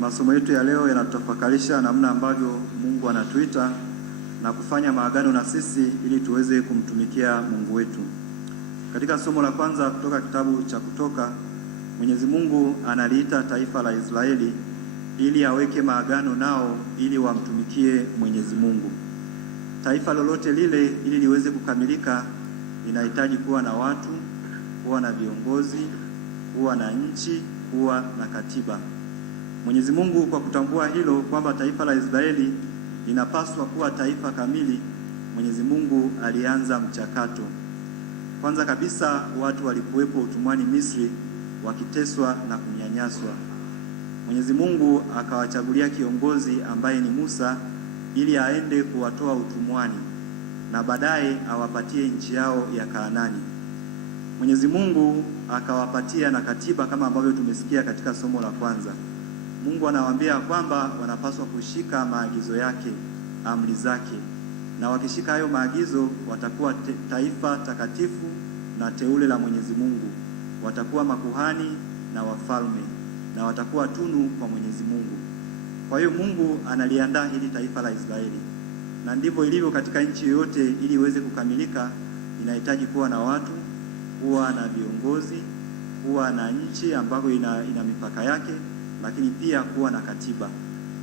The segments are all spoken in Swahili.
Masomo yetu ya leo yanatutafakarisha namna ambavyo Mungu anatuita na kufanya maagano na sisi ili tuweze kumtumikia Mungu wetu. Katika somo la kwanza kutoka kitabu cha Kutoka, Mwenyezi Mungu analiita taifa la Israeli ili aweke maagano nao ili wamtumikie Mwenyezi Mungu. Taifa lolote lile ili liweze kukamilika linahitaji kuwa na watu, kuwa na viongozi, kuwa na nchi, kuwa na katiba. Mwenyezi Mungu kwa kutambua hilo kwamba taifa la Israeli linapaswa kuwa taifa kamili, Mwenyezi Mungu alianza mchakato. Kwanza kabisa watu walikuwepo utumwani Misri wakiteswa na kunyanyaswa. Mwenyezi Mungu akawachagulia kiongozi ambaye ni Musa ili aende kuwatoa utumwani na baadaye awapatie nchi yao ya Kanaani. Mwenyezi Mungu akawapatia na katiba kama ambavyo tumesikia katika somo la kwanza. Mungu anawaambia kwamba wanapaswa kushika maagizo yake, amri zake, na wakishika hayo maagizo watakuwa taifa takatifu na teule la Mwenyezi Mungu. Watakuwa makuhani na wafalme na watakuwa tunu kwa Mwenyezi Mungu. Kwa hiyo Mungu analiandaa hili taifa la Israeli. Na ndivyo ilivyo katika nchi yoyote, ili iweze kukamilika inahitaji kuwa na watu, kuwa na viongozi, kuwa na nchi ambayo ina mipaka yake, lakini pia kuwa na katiba.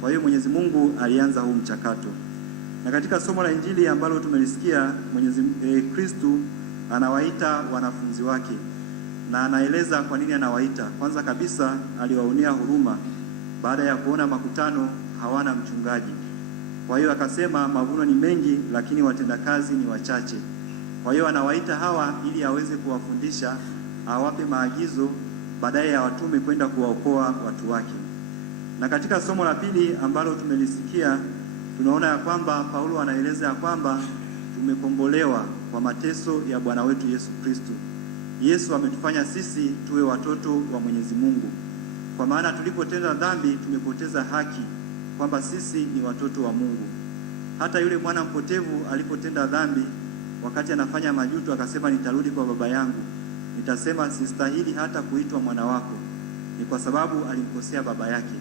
Kwa hiyo Mwenyezi Mungu alianza huu mchakato. Na katika somo la Injili ambalo tumelisikia, Kristo anawaita wanafunzi wake na anaeleza kwa nini anawaita. Kwanza kabisa aliwaonea huruma baada ya kuona makutano hawana mchungaji. Kwa hiyo akasema mavuno ni mengi lakini watendakazi ni wachache. Kwa hiyo anawaita hawa ili aweze kuwafundisha, awape maagizo, baadaye ya watume kwenda kuwaokoa watu wake. Na katika somo la pili ambalo tumelisikia, tunaona ya kwamba Paulo anaeleza ya kwamba tumekombolewa kwa mateso ya Bwana wetu Yesu Kristo. Yesu ametufanya sisi tuwe watoto wa Mwenyezi Mungu. Kwa maana tulipotenda dhambi tumepoteza haki kwamba sisi ni watoto wa Mungu. Hata yule mwana mpotevu alipotenda dhambi, wakati anafanya majuto akasema, nitarudi kwa baba yangu, nitasema sistahili hata kuitwa mwana wako. Ni kwa sababu alimkosea baba yake.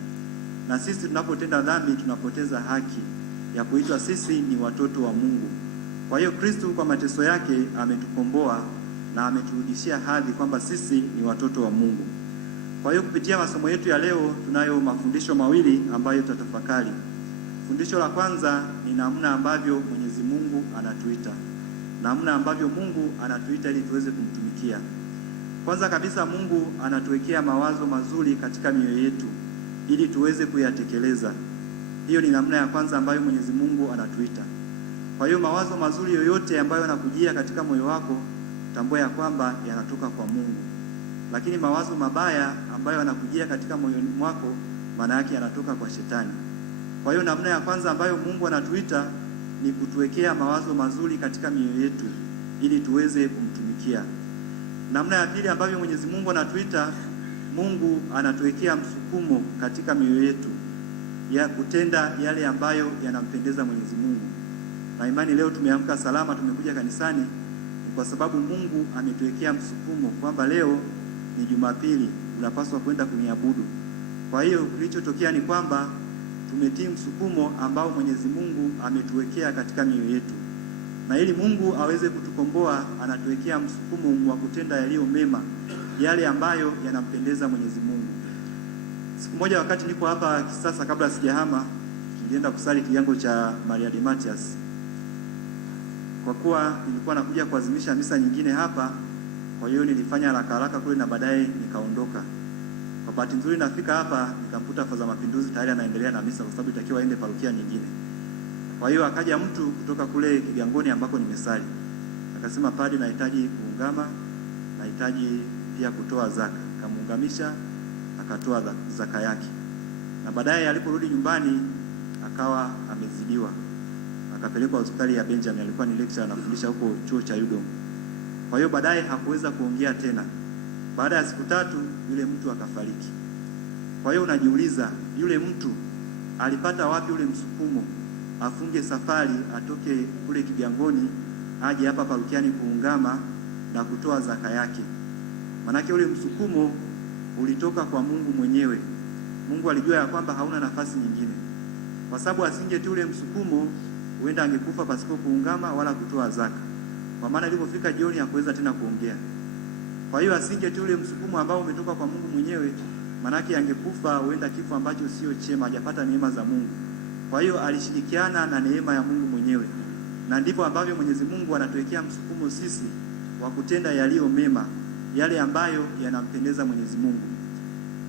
Na sisi tunapotenda dhambi tunapoteza haki ya kuitwa sisi ni watoto wa Mungu. Kwa hiyo Kristo kwa mateso yake ametukomboa na ameturudishia hadhi kwamba sisi ni watoto wa Mungu. Kwa hiyo kupitia masomo yetu ya leo tunayo mafundisho mawili ambayo tutatafakari. Fundisho la kwanza ni namna ambavyo Mwenyezi Mungu anatuita. Namna ambavyo Mungu anatuita ili tuweze kumtumikia. Kwanza kabisa Mungu anatuwekea mawazo mazuri katika mioyo yetu ili tuweze kuyatekeleza. Hiyo ni namna ya kwanza ambayo Mwenyezi Mungu anatuita. Kwa hiyo mawazo mazuri yoyote ambayo yanakujia katika moyo wako, tambua ya kwamba yanatoka kwa Mungu. Lakini mawazo mabaya ambayo yanakujia katika moyo mwako, maana yake yanatoka kwa Shetani. Kwa hiyo namna ya kwanza ambayo Mungu anatuita ni kutuwekea mawazo mazuri katika mioyo yetu ili tuweze kumtumikia. Namna ya pili ambayo Mwenyezi Mungu anatuita, Mungu anatuwekea msukumo katika mioyo yetu ya kutenda yale ambayo yanampendeza Mwenyezi Mungu. Na imani leo tumeamka salama, tumekuja kanisani ni kwa sababu Mungu ametuwekea msukumo kwamba leo ni Jumapili, unapaswa kwenda kuniabudu. Kwa hiyo kilichotokea ni kwamba tumetii msukumo ambao Mwenyezi Mungu ametuwekea katika mioyo yetu. Na ili Mungu aweze kutukomboa, anatuwekea msukumo wa kutenda yaliyo mema, yale ambayo yanampendeza Mwenyezi Mungu. Siku moja wakati nipo hapa Kisasa, kabla sijahama, nilienda kusali kigango cha Maria de Matias. Kwa kuwa nilikuwa nakuja kuadhimisha misa nyingine hapa, kwa hiyo nilifanya haraka kule na baadaye nikaondoka. Kwa bahati nzuri nafika hapa nikamkuta Faza Mapinduzi tayari anaendelea na misa kwa sababu itakiwa aende parokia nyingine. Kwa hiyo akaja mtu kutoka kule kigangoni ambako nimesali. Akasema, padri, nahitaji kuungama, nahitaji pia kutoa zaka. Kamuungamisha, akatoa zaka yake. Na baadaye aliporudi nyumbani akawa amezidiwa. Akapelekwa hospitali ya Benjamin, alikuwa ni lecturer anafundisha huko chuo cha UDOM. Kwa hiyo baadaye hakuweza kuongea tena. Baada ya siku 3 yule mtu akafariki. Kwa hiyo unajiuliza, yule mtu alipata wapi ule msukumo afunge safari atoke kule Kigamboni aje hapa parokiani kuungama na kutoa zaka yake? Manake ule msukumo ulitoka kwa Mungu mwenyewe. Mungu alijua ya kwamba hauna nafasi nyingine, kwa sababu asingetii ule msukumo, huenda angekufa pasipo kuungama wala kutoa zaka, kwa maana ilipofika jioni hakuweza tena kuongea. Kwa hiyo asingetii ule msukumo ambao umetoka kwa Mungu mwenyewe, manake angekufa, huenda kifo ambacho sio chema, hajapata neema za Mungu. Kwa hiyo alishirikiana na neema ya Mungu mwenyewe, na ndipo ambavyo Mwenyezi Mungu anatuwekea msukumo sisi wa kutenda yaliyo mema, yale ambayo yanampendeza Mwenyezi Mungu.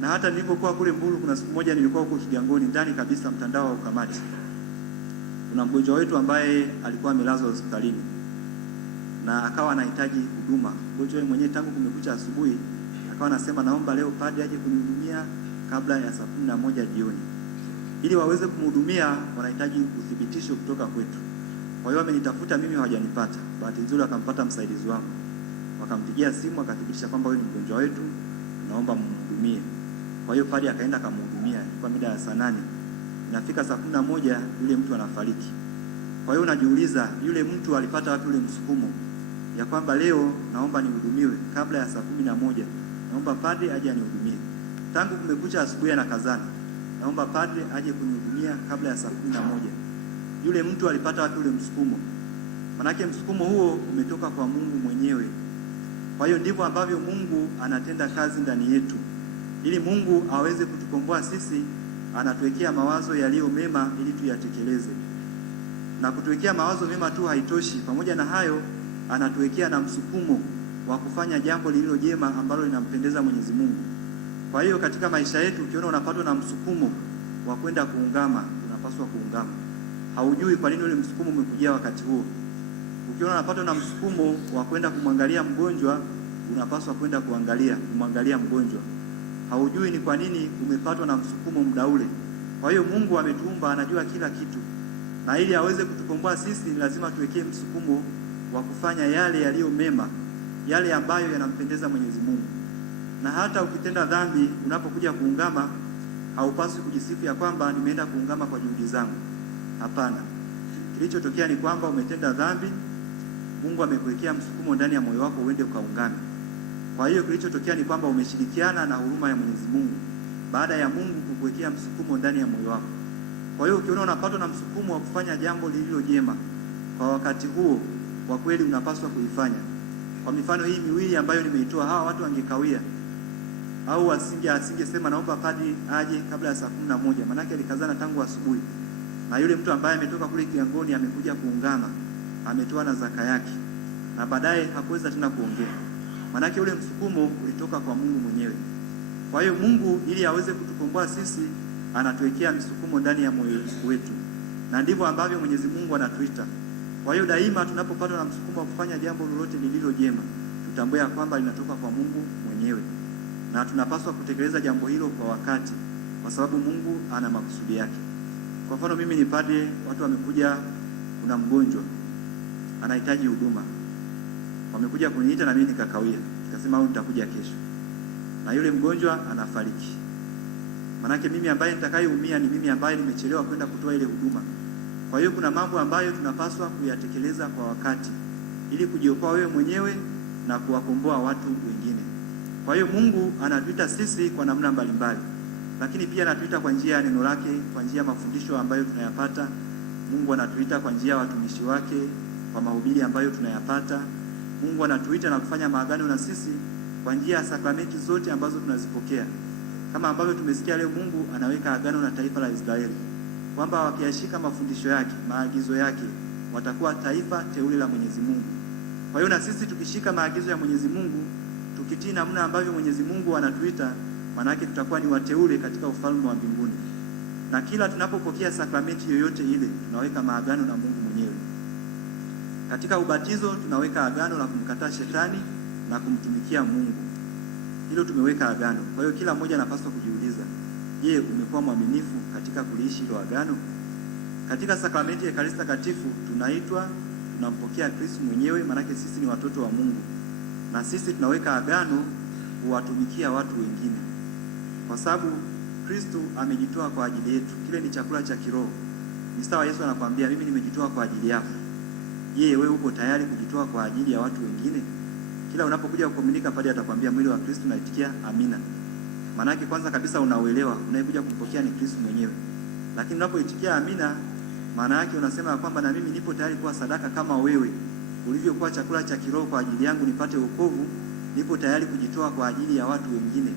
Na hata nilipokuwa kule Mbulu, kuna siku moja nilikuwa huko Kigangoni, ndani kabisa mtandao wa ukamati, kuna mgonjwa wetu ambaye alikuwa amelazwa hospitalini na akawa anahitaji huduma. Mgonjwa mwenyewe tangu kumekucha asubuhi akawa anasema, naomba leo padre aje kunihudumia kabla ya saa 11 jioni. Ili waweze kumhudumia wanahitaji uthibitisho kutoka kwetu. Kwa hiyo wamenitafuta mimi, hawajanipata. Bahati nzuri akampata msaidizi wangu, wakampigia simu akathibitisha kwamba huyu ni mgonjwa wetu, naomba mhudumie. Kwa hiyo padre akaenda akamhudumia. Kwa mida ya saa 8 inafika saa 11 yule mtu anafariki. Kwa hiyo unajiuliza, yule mtu alipata wapi ule msukumo ya kwamba leo naomba nihudumiwe kabla ya saa 11, naomba padre aje anihudumie. Tangu kumekucha asubuhi na kazana, naomba padre aje kunihudumia kabla ya saa 11. Yule mtu alipata wapi ule msukumo? Manake msukumo huo umetoka kwa Mungu mwenyewe. Kwa hiyo ndivyo ambavyo Mungu anatenda kazi ndani yetu. Ili Mungu aweze kutukomboa sisi, anatuwekea mawazo yaliyo mema ili tuyatekeleze. Na kutuwekea mawazo mema tu haitoshi, pamoja na hayo anatuwekea na msukumo wa kufanya jambo lililo jema ambalo linampendeza Mwenyezi Mungu. Kwa hiyo katika maisha yetu, ukiona unapatwa na msukumo wa kwenda kuungama, unapaswa kuungama. Haujui kwa nini ule msukumo umekujia wakati huo. Ukiona unapatwa na msukumo wa kwenda kumwangalia mgonjwa, unapaswa kwenda kumwangalia mgonjwa. Haujui ni kwa nini umepatwa na msukumo muda ule. Kwa hiyo Mungu ametuumba, anajua kila kitu, na ili aweze kutukomboa sisi ni lazima tuwekee msukumo wa kufanya yale yaliyo mema, yale ambayo yanampendeza Mwenyezi Mungu. Na hata ukitenda dhambi, unapokuja kuungama, haupaswi kujisifu ya kwamba nimeenda kuungama kwa juhudi zangu. Hapana. Kilichotokea ni kwamba umetenda dhambi, Mungu amekuwekea msukumo ndani ya moyo wako uende ukaungame. Kwa hiyo kilichotokea ni kwamba umeshirikiana na huruma ya Mwenyezi Mungu baada ya Mungu kukuwekea msukumo ndani ya moyo wako. Kwa hiyo ukiona unapatwa na msukumo wa kufanya jambo lililo jema kwa wakati huo, kwa kweli unapaswa kuifanya. Kwa mifano hii miwili ambayo nimeitoa, hawa watu wangekawia au asingesema naomba padri aje kabla ya saa 11, manake alikazana tangu asubuhi. Na yule mtu ambaye ametoka kule Kigangoni amekuja kuungama, ametoa na zaka yake, na baadaye hakuweza tena kuongea, manake ule msukumo ulitoka kwa Mungu mwenyewe. Kwa hiyo Mungu ili aweze kutukomboa sisi, anatuwekea misukumo ndani ya moyo wetu, na ndivyo ambavyo Mwenyezi Mungu anatuita. Kwa hiyo daima tunapopatwa na msukumo wa kufanya jambo lolote lililo jema, tutambue kwamba linatoka kwa Mungu mwenyewe, na tunapaswa kutekeleza jambo hilo kwa wakati, kwa sababu Mungu ana makusudi yake. Kwa mfano mimi ni padre, watu wamekuja, kuna mgonjwa anahitaji huduma, wamekuja kuniita na mimi nikakawia, nikasema au nitakuja kesho, na yule mgonjwa anafariki. Manake mimi ambaye nitakayeumia ni mimi ambaye nimechelewa kwenda kutoa ile huduma. Kwa hiyo kuna mambo ambayo tunapaswa kuyatekeleza kwa wakati ili kujiokoa wewe mwenyewe na kuwakomboa watu wengine. Kwa hiyo Mungu anatuita sisi kwa namna mbalimbali, lakini pia anatuita kwa njia ya neno lake, kwa njia ya mafundisho ambayo tunayapata. Mungu anatuita kwa njia ya watumishi wake, kwa mahubiri ambayo tunayapata. Mungu anatuita na kufanya maagano na sisi kwa njia ya sakramenti zote ambazo tunazipokea. Kama ambavyo tumesikia leo, Mungu anaweka agano na taifa la Israeli kwamba wakiyashika mafundisho yake, maagizo yake, watakuwa taifa teule la Mwenyezi Mungu. Kwa hiyo na sisi tukishika maagizo ya Mwenyezi Mungu, tukitii namna ambavyo Mwenyezi Mungu anatuita, maana yake tutakuwa ni wateule katika ufalme wa mbinguni. Na kila tunapopokea sakramenti yoyote ile, tunaweka maagano na Mungu mwenyewe. Katika ubatizo tunaweka agano la kumkataa shetani na kumtumikia Mungu. Hilo tumeweka agano. Kwa hiyo kila mmoja anapaswa kujiuliza, je, umekuwa mwaminifu katika kuliishi hilo agano? Katika sakramenti ya Ekaristi Takatifu tunampokea Kristo mwenyewe, maana sisi ni watoto wa Mungu. Na sisi tunaweka agano kuwatumikia watu wengine. Kwa sababu Kristo amejitoa kwa ajili yetu. Kile ni chakula cha kiroho. Ni sawa, Yesu anakuambia mimi nimejitoa kwa ajili yako. Je, wewe uko tayari kujitoa kwa ajili ya watu wengine? Kila unapokuja kukomunika, padre atakwambia mwili wa Kristo, naitikia amina. Maana yake kwanza kabisa unauelewa, unayekuja kumpokea ni Kristo mwenyewe. Lakini unapoitikia amina, maana yake unasema kwamba na mimi nipo tayari kuwa sadaka kama wewe ulivyokuwa chakula cha kiroho kwa ajili yangu nipate wokovu, nipo tayari kujitoa kwa ajili ya watu wengine.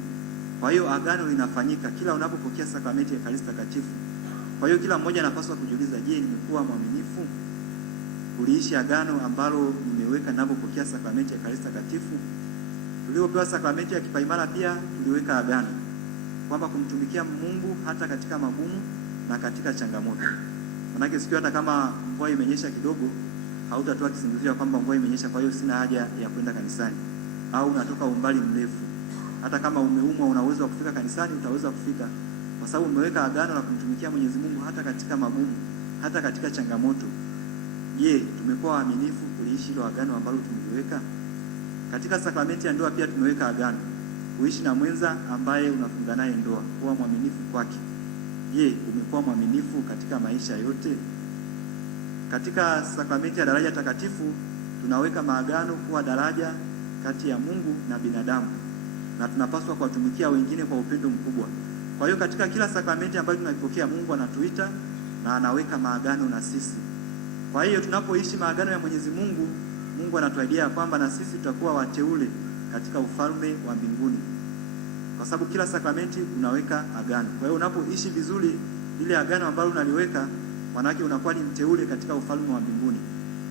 Kwa hiyo agano linafanyika kila unapopokea sakramenti ya Ekaristi Takatifu. Kwa hiyo kila mmoja anapaswa kujiuliza, je, nimekuwa mwaminifu kuliishi agano ambalo nimeweka ninapopokea sakramenti ya Ekaristi Takatifu? Tuliopewa sakramenti ya kipaimara pia tuliweka agano kwamba kumtumikia Mungu hata katika magumu na katika changamoto. Maana sikio hata kama mvua imenyesha kidogo, hautatoa kisingizio kwamba mvua imenyesha kwa hiyo sina haja ya kwenda kanisani, au unatoka umbali mrefu. Hata kama umeumwa una uwezo wa kufika kanisani, utaweza kufika kwa sababu umeweka agano la kumtumikia Mwenyezi Mungu hata katika magumu, hata katika changamoto. Je, tumekuwa waaminifu kuliishi hilo agano ambalo tumeliweka? Katika sakramenti ya ndoa pia tumeweka agano kuishi na mwenza ambaye unafunga naye ndoa, kuwa mwaminifu kwake. Je, umekuwa mwaminifu katika maisha yote? Katika sakramenti ya daraja takatifu tunaweka maagano kuwa daraja kati ya Mungu na binadamu, na tunapaswa kuwatumikia wengine kwa upendo mkubwa. Kwa hiyo katika kila sakramenti ambayo tunaipokea, Mungu anatuita na anaweka maagano na sisi. Kwa hiyo tunapoishi maagano ya Mwenyezi Mungu, Mungu anatuahidia kwamba na sisi tutakuwa wateule katika ufalme wa mbinguni, kwa sababu kila sakramenti unaweka agano. Kwa hiyo unapoishi vizuri ile agano ambalo unaliweka, manake unakuwa ni mteule katika ufalme wa mbinguni.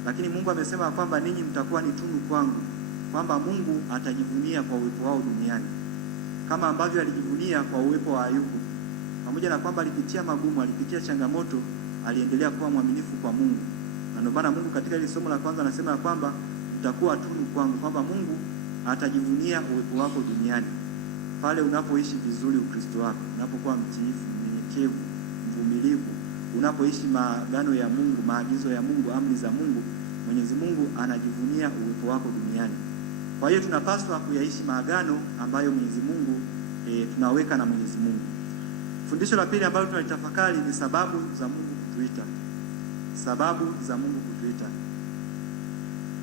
Lakini Mungu amesema kwamba ninyi mtakuwa ni tunu kwangu, kwamba Mungu atajivunia kwa uwepo wao duniani kama ambavyo alijivunia kwa uwepo wa Ayubu. Pamoja na kwamba alipitia magumu, alipitia changamoto, aliendelea kuwa mwaminifu kwa Mungu. Na ndio maana Mungu katika ile somo la kwanza anasema kwamba mtakuwa tunu kwangu, kwamba Mungu atajivunia uwepo wako duniani pale unapoishi vizuri Ukristo wako, unapokuwa mtiifu, mnyenyekevu, mvumilivu, unapoishi maagano ya Mungu, maagizo ya Mungu, amri za Mungu, Mwenyezi Mungu anajivunia uwepo wako duniani. Kwa hiyo tunapaswa kuyaishi maagano ambayo Mwenyezi Mungu tunaweka na Mwenyezi Mungu. Fundisho la pili ambalo tunalitafakari ni sababu za Mungu kutuita. Sababu za Mungu kutuita.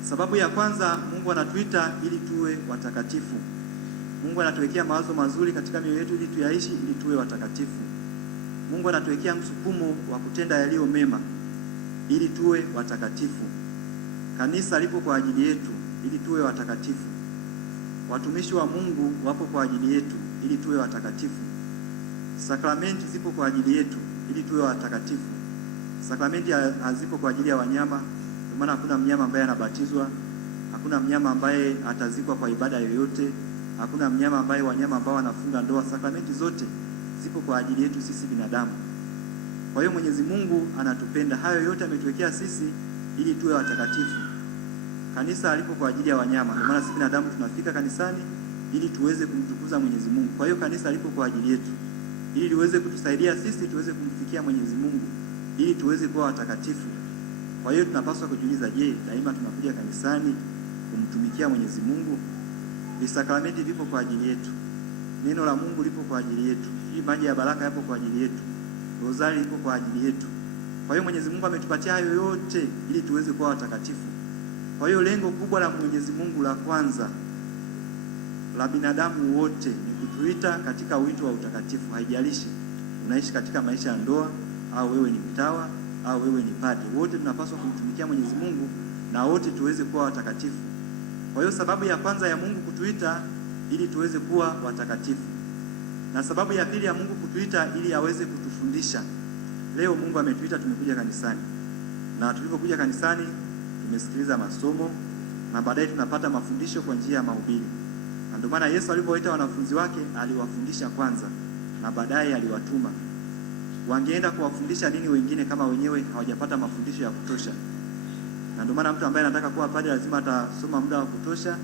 Sababu ya kwanza, Mungu anatuita ili tuwe watakatifu. Mungu anatuwekea mawazo mazuri katika mioyo yetu ili tuyaishi, ili tuwe watakatifu. Mungu anatuwekea msukumo wa kutenda yaliyo mema ili tuwe watakatifu. Kanisa lipo kwa ajili yetu ili tuwe watakatifu. Watumishi wa Mungu wapo kwa ajili yetu ili tuwe watakatifu. Sakramenti zipo kwa ajili yetu ili tuwe watakatifu. Sakramenti hazipo kwa ajili ya wanyama, kwa maana hakuna mnyama ambaye anabatizwa, hakuna mnyama ambaye atazikwa kwa ibada yoyote, hakuna mnyama ambaye wanyama ambao wanafunga ndoa. Sakramenti zote zipo kwa ajili yetu sisi binadamu. Kwa hiyo Mwenyezi Mungu anatupenda. Hayo yote ametuwekea sisi ili tuwe watakatifu. Kanisa alipo kwa ajili ya wanyama, kwa maana sisi binadamu tunafika kanisani ili tuweze kumtukuza Mwenyezi Mungu. Kwa hiyo kanisa lipo kwa ajili yetu ili liweze kutusaidia sisi tuweze kumfikia Mwenyezi Mungu, ili tuweze kuwa watakatifu. Kwa hiyo tunapaswa kujiuliza, je, daima tunakuja kanisani kumtumikia Mwenyezi Mungu? Visakramenti vipo kwa ajili yetu. Neno la Mungu lipo kwa ajili yetu. Hii maji ya baraka yapo kwa ajili yetu. Rozari lipo kwa ajili yetu. Kwa hiyo Mwenyezi Mungu ametupatia hayo yote ili tuweze kuwa watakatifu. Kwa hiyo lengo kubwa la Mwenyezi Mungu la kwanza la binadamu wote ni kutuita katika wito wa utakatifu. Haijalishi unaishi katika maisha ya ndoa au wewe ni mtawa au wewe ni padri, wote tunapaswa kumtumikia Mwenyezi Mungu na wote tuweze kuwa watakatifu. Kwa hiyo sababu ya kwanza ya Mungu kutuita ili tuweze kuwa watakatifu. Na sababu ya pili ya Mungu kutuita ili aweze kutufundisha. Leo Mungu ametuita, tumekuja kanisani. Na tulipokuja kanisani tumesikiliza masomo na baadaye tunapata mafundisho kwa njia ya mahubiri. Na ndio maana Yesu alipowaita wanafunzi wake aliwafundisha kwanza na baadaye aliwatuma. Wangeenda kuwafundisha nini wengine kama wenyewe hawajapata mafundisho ya kutosha? Na ndio maana mtu ambaye anataka kuwa padri lazima atasoma muda wa kutosha,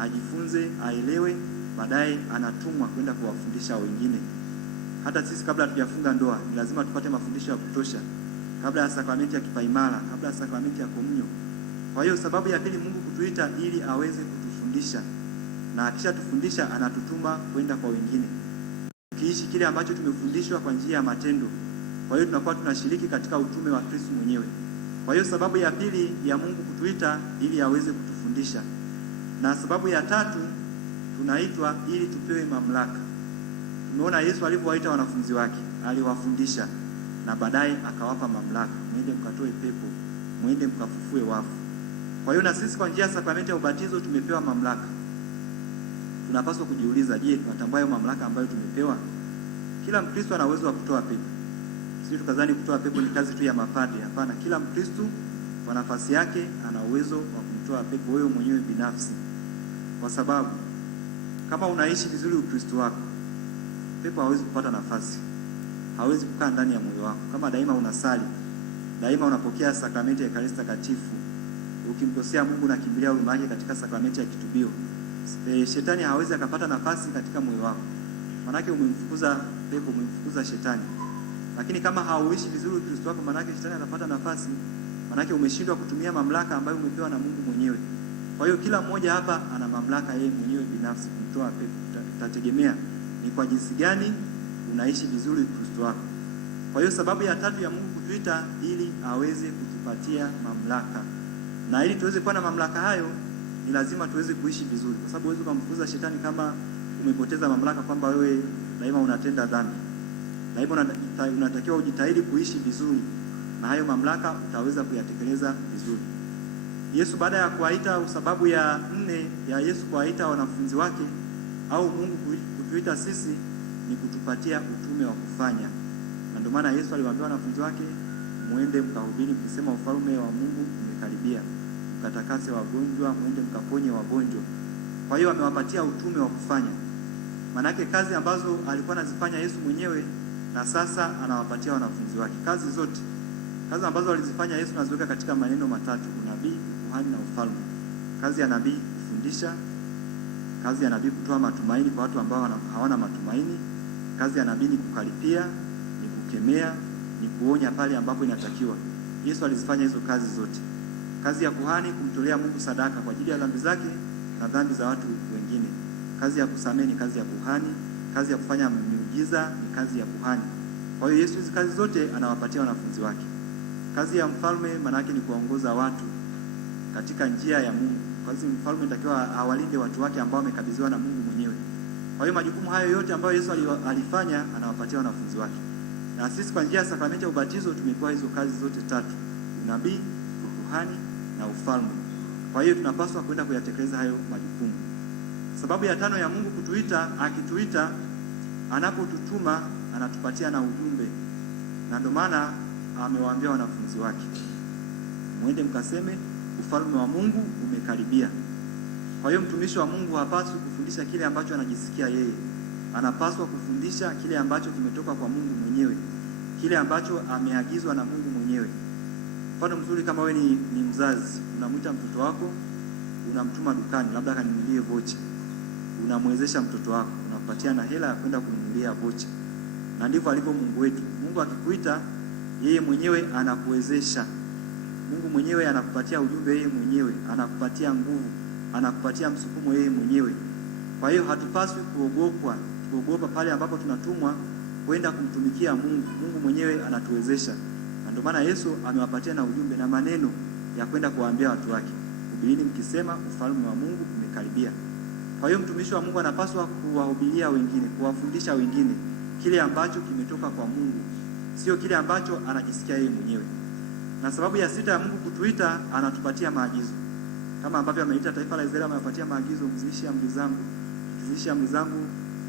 ajifunze, aelewe, baadaye anatumwa kwenda kuwafundisha wengine. Hata sisi kabla hatujafunga ndoa ni lazima tupate mafundisho ya kutosha, kabla ya sakramenti ya kipaimara, kabla ya sakramenti ya komunyo. Kwa hiyo sababu ya pili Mungu kutuita ili aweze kutufundisha, na akishatufundisha anatutuma kwenda kwa wengine, tukiishi kile ambacho tumefundishwa kwa njia ya matendo. Kwa hiyo tunakuwa tunashiriki katika utume wa Kristo mwenyewe. Kwa hiyo sababu ya pili ya Mungu kutuita ili aweze kutufundisha. Na sababu ya tatu, tunaitwa ili tupewe mamlaka. Tumeona Yesu alipowaita wanafunzi wake, aliwafundisha na baadaye akawapa mamlaka, mwende mkatoe pepo, mwende mkafufue wafu. Kwa hiyo na sisi kwa njia ya sakramenti ya ubatizo tumepewa mamlaka. Tunapaswa kujiuliza, je, tunatambua hiyo mamlaka ambayo tumepewa? Kila Mkristo ana uwezo wa kutoa pepo. Sisi tukadhani kutoa pepo ni kazi tu ya mapadre. Hapana, kila Mkristo kwa nafasi yake ana uwezo wa kumtoa pepo wewe mwenyewe binafsi. Kwa sababu kama unaishi vizuri Ukristo wako, pepo hawezi kupata nafasi. Hawezi kukaa ndani ya moyo wako. Kama daima unasali, daima unapokea sakramenti ya Ekaristi Takatifu, ukimkosea Mungu na kimbilia huruma yake katika sakramenti ya kitubio, shetani hawezi akapata nafasi katika moyo wako. Manake umemfukuza pepo, umemfukuza shetani. Lakini kama hauishi vizuri Ukristo wako, manake shetani atapata nafasi. Manake umeshindwa kutumia mamlaka ambayo umepewa na Mungu mwenyewe. Kwa hiyo kila mmoja hapa ana mamlaka yeye mwenyewe binafsi kumtoa pepo. Itategemea ni kwa jinsi gani unaishi vizuri Ukristo wako. Kwa hiyo sababu ya tatu ya Mungu kutuita ili aweze kutupatia mamlaka. Na ili tuweze kuwa na mamlaka hayo ni lazima tuweze kuishi vizuri. Kwa sababu huwezi kumfukuza shetani kama umepoteza mamlaka, kwamba wewe daima unatenda dhambi. Daima unatakiwa ujitahidi kuishi vizuri, na hayo mamlaka utaweza kuyatekeleza vizuri. Yesu baada ya kuwaita, sababu ya nne ya Yesu kuwaita wanafunzi wake au Mungu kutuita sisi ni kutupatia utume wa kufanya. Na ndio maana Yesu aliwaambia wanafunzi wake, muende mkahubiri mkisema ufalme wa Mungu umekaribia, mkatakase wagonjwa, muende mkaponye wagonjwa. Kwa hiyo amewapatia utume wa kufanya. Manake kazi ambazo alikuwa anazifanya Yesu mwenyewe na sasa anawapatia wanafunzi wake. Kazi zote, kazi ambazo alizifanya Yesu naziweka katika maneno matatu: unabii, ukuhani na ufalme. Kazi ya nabii kufundisha, kazi ya nabii kutoa matumaini kwa watu ambao hawana matumaini, kazi ya nabii ni kukaripia, ni kukemea, ni kuonya pale ambapo inatakiwa. Yesu alizifanya hizo kazi zote. Kazi ya kuhani kumtolea Mungu sadaka kwa ajili ya dhambi zake na dhambi za watu wengine. Kazi ya kusamehe ni kazi ya kuhani. Kazi ya kufanya miujiza ni kazi ya kuhani. Kwa hiyo Yesu hizi kazi zote anawapatia wanafunzi wake. Kazi ya mfalme manake ni kuongoza watu katika njia ya Mungu. Kazi mfalme natakiwa awalinde watu wake ambao wamekabidhiwa na Mungu mwenyewe. Kwa hiyo majukumu hayo yote ambayo Yesu alifanya anawapatia wanafunzi wake. Na sisi kwa njia ya sakramenti ya ubatizo tumepewa hizo kazi zote tatu: unabii, ukuhani na ufalme. Kwa hiyo tunapaswa kwenda kuyatekeleza hayo majukumu. Sababu ya tano ya Mungu kutuita, akituita, anapotutuma anatupatia na ujumbe. Na ndio maana amewaambia wanafunzi wake, mwende mkaseme ufalme wa Mungu umekaribia. Kwa hiyo mtumishi wa Mungu hapaswi kufundisha kile ambacho anajisikia yeye. Anapaswa kufundisha kile ambacho kimetoka kwa Mungu mwenyewe, kile ambacho ameagizwa na Mungu mwenyewe. Mfano mzuri, kama wewe ni mzazi, unamwita mtoto wako, unamtuma dukani, labda akanunulie vocha. Unamwezesha mtoto wako, unampatia na hela ya kwenda kununulia vocha. Na ndivyo alivyo Mungu wetu. Mungu akikuita, yeye mwenyewe anakuwezesha. Mungu mwenyewe anakupatia ujumbe yeye mwenyewe, anakupatia nguvu, anakupatia msukumo yeye mwenyewe. Kwa hiyo hatupaswi kuogopa pale ambapo tunatumwa kwenda kumtumikia Mungu. Mungu mwenyewe anatuwezesha. Na ndio maana Yesu amewapatia na ujumbe na maneno ya kwenda kuwaambia watu wake, hubirini mkisema ufalme wa Mungu umekaribia. Kwa hiyo mtumishi wa Mungu anapaswa kuwahubiria wengine, kuwafundisha wengine kile ambacho kimetoka kwa Mungu, sio kile ambacho anajisikia yeye mwenyewe. Na sababu ya sita ya Mungu kutuita, anatupatia maagizo. Kama ambavyo ameita taifa la Israeli, amewapatia maagizo, mziishi amri zangu. Mkiziishi amri zangu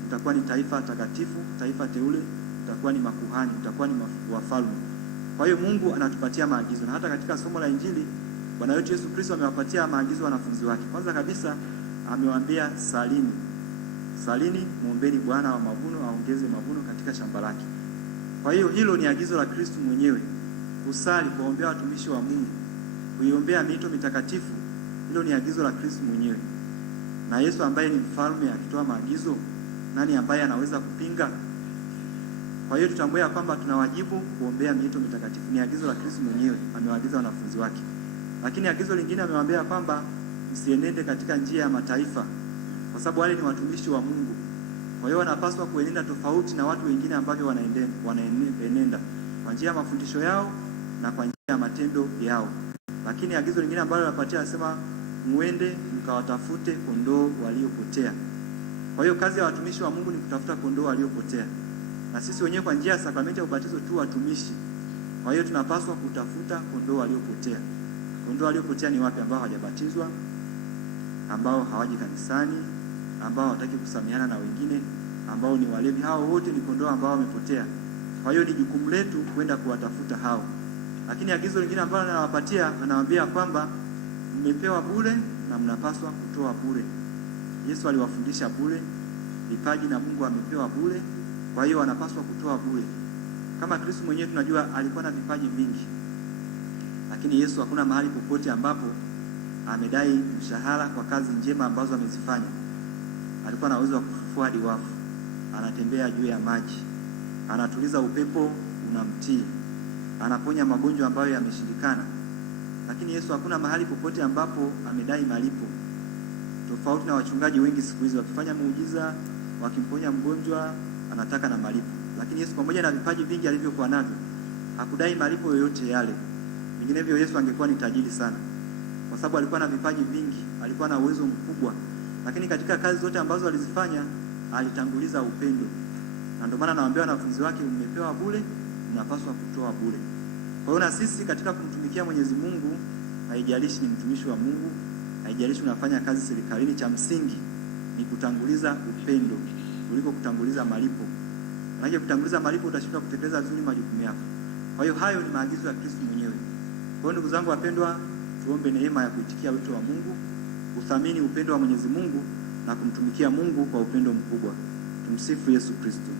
mtakuwa ni taifa takatifu, taifa teule, mtakuwa ni makuhani, mtakuwa ni wafalme. Kwa hiyo Mungu anatupatia maagizo. Na hata katika somo la Injili Bwana wetu Yesu Kristo amewapatia maagizo wanafunzi wake. Kwanza kabisa amewaambia salini. Salini, muombeni Bwana wa mavuno aongeze mavuno katika shamba lake. Kwa hiyo hilo ni agizo la Kristo mwenyewe. Kusali, kuombea watumishi wa Mungu, kuiombea mito mitakatifu, hilo ni agizo la Kristo mwenyewe. Na Yesu ambaye ni mfalme akitoa maagizo, nani ambaye anaweza kupinga? Kwa hiyo tutambue kwamba tuna wajibu kuombea mito mitakatifu. Ni agizo la Kristo mwenyewe, amewaagiza wanafunzi wake. Lakini agizo lingine amewaambia kwamba msienende katika njia ya mataifa, kwa sababu wale ni watumishi wa Mungu. Kwa hiyo wanapaswa kuenenda tofauti na watu wengine ambao wanaenenda kwa njia ya mafundisho yao na kwa njia ya matendo yao. Lakini agizo lingine ambalo anapatia anasema muende mkawatafute kondoo waliopotea. Kwa hiyo kazi ya watumishi wa Mungu ni kutafuta kondoo waliopotea, na sisi wenyewe kwa njia ya sakramenti ya ubatizo tu watumishi. Kwa hiyo tunapaswa kutafuta kondoo waliopotea. Kondoo waliopotea ni wapi? Ambao hawajabatizwa, ambao hawaji kanisani, ambao hawataki kusameheana na wengine, ambao ni walevi. Hao wote ni kondoo ambao wamepotea. Kwa hiyo ni jukumu letu kwenda kuwatafuta hao. Lakini agizo lingine ambalo anawapatia, anawaambia kwamba mmepewa bure na mnapaswa kutoa bure. Yesu aliwafundisha bure, vipaji na Mungu amepewa bure, kwa hiyo wanapaswa kutoa bure. Kama Kristo mwenyewe tunajua alikuwa na vipaji vingi, lakini Yesu hakuna mahali popote ambapo amedai mshahara kwa kazi njema ambazo amezifanya. Alikuwa na uwezo wa kufufua hadi wafu, anatembea juu ya maji, anatuliza upepo unamtii, anaponya magonjwa ambayo yameshindikana. Lakini Yesu hakuna mahali popote ambapo amedai malipo, tofauti na wachungaji wengi siku hizi wakifanya muujiza, wakimponya mgonjwa anataka na malipo. Lakini Yesu pamoja na vipaji vingi alivyokuwa navyo hakudai malipo yoyote yale. Vinginevyo Yesu angekuwa ni tajiri sana, kwa sababu alikuwa na vipaji vingi, alikuwa na uwezo mkubwa. Lakini katika kazi zote ambazo alizifanya alitanguliza upendo, na ndio maana anawaambia wanafunzi wake, mmepewa bure, mnapaswa kutoa bure. Kwa hiyo na sisi katika kumtumikia Mwenyezi Mungu, haijalishi ni mtumishi wa Mungu, haijalishi unafanya kazi serikalini, cha msingi ni kutanguliza upendo kuliko kutanguliza malipo. Maana kutanguliza malipo utashindwa kutekeleza vizuri majukumu yako. Kwa hiyo hayo ni maagizo ya Kristo mwenyewe. Kwa hiyo ndugu zangu wapendwa, tuombe neema ya kuitikia wito wa Mungu, kuthamini upendo wa Mwenyezi Mungu na kumtumikia Mungu kwa upendo mkubwa. Tumsifu Yesu Kristo.